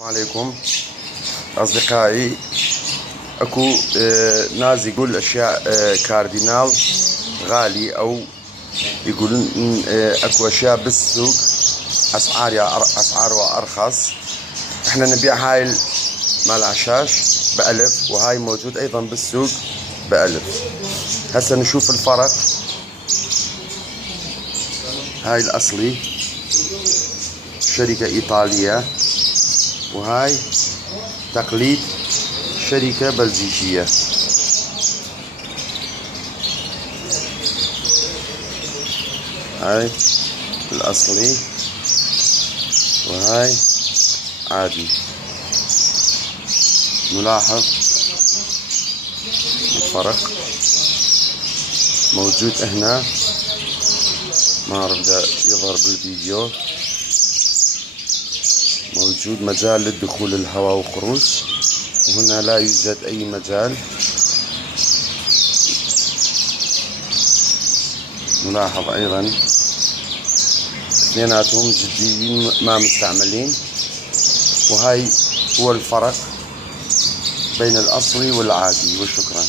السلام عليكم أصدقائي. أكو ناس يقول أشياء كاردينال غالي، أو يقولون أكو أشياء بالسوق أسعارها أرخص. إحنا نبيع هاي مال عشاش ب1000، وهاي موجود أيضا بالسوق ب1000. هسه نشوف الفرق. هاي الأصلي شركة إيطالية، وهاي تقليد شركة بلجيكية. هاي الأصلي وهاي عادي. نلاحظ الفرق موجود هنا، ما أعرف إذا يظهر بالفيديو. موجود مجال للدخول الهواء وخروج، وهنا لا يوجد أي مجال. نلاحظ أيضا اثنيناتهم جديدين ما مستعملين. وهاي هو الفرق بين الأصلي والعادي. وشكرا.